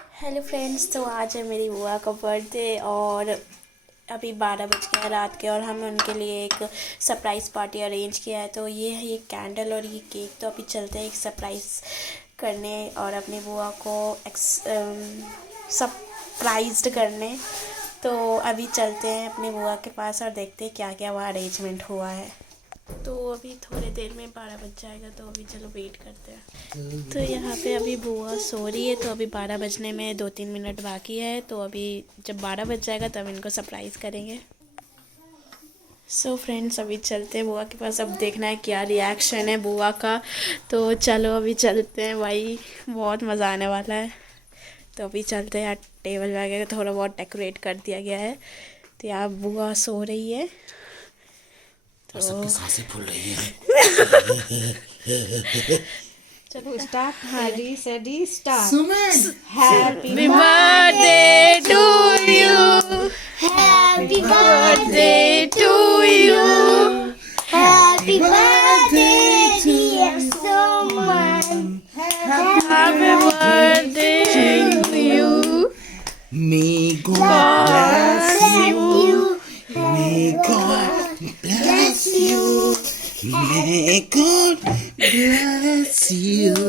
Hello friends, तो आज है मेरी बुआ का बर्थडे और अभी 12 बज गए हैं रात के और हमने उनके लिए एक सरप्राइज़ पार्टी अरेंज किया है। तो ये है ये कैंडल और ये केक। तो अभी चलते हैं एक सरप्राइज़ करने और अपनी बुआ को सरप्राइज्ड करने। तो अभी चलते हैं अपनी बुआ के पास और देखते हैं क्या क्या वहाँ अरेंजमेंट हुआ है। तो अभी थोड़ी देर में 12 बज जाएगा, तो अभी चलो वेट करते हैं। तो यहाँ पे अभी बुआ सो रही है, तो अभी 12 बजने में 2-3 मिनट बाकी है। तो अभी जब 12 बज जाएगा तब इनको सरप्राइज़ करेंगे। सो फ्रेंड्स, अभी चलते हैं बुआ के पास। अब देखना है क्या रिएक्शन है बुआ का। तो चलो अभी चलते हैं भाई, बहुत मज़ा आने वाला है। तो अभी चलते हैं। यार टेबल वगैरह थोड़ा बहुत डेकोरेट कर दिया गया है। तो यहाँ बुआ सो रही है। और सबकी सांसें फूल रही हैं। चलो start. Ready steady start. Suman, happy birthday to you, happy birthday to you, happy birthday dear Suman. Happy birthday to you. may God bless you, may God bless you, may God bless you,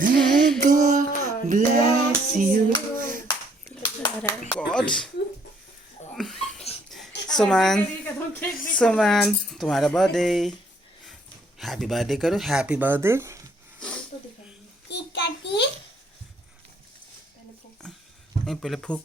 may God bless you. God. सुमन, सुमन, तुम्हारा birthday. Happy birthday करो, happy birthday. नहीं, पहले फूक।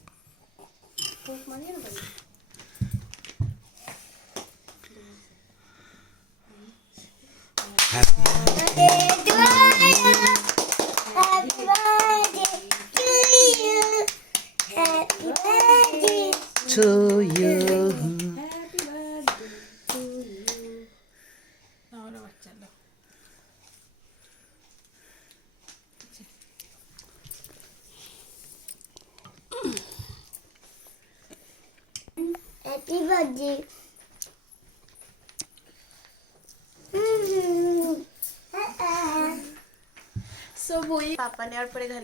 To you. Happy birthday. सो वही पापा ने और पूरे घर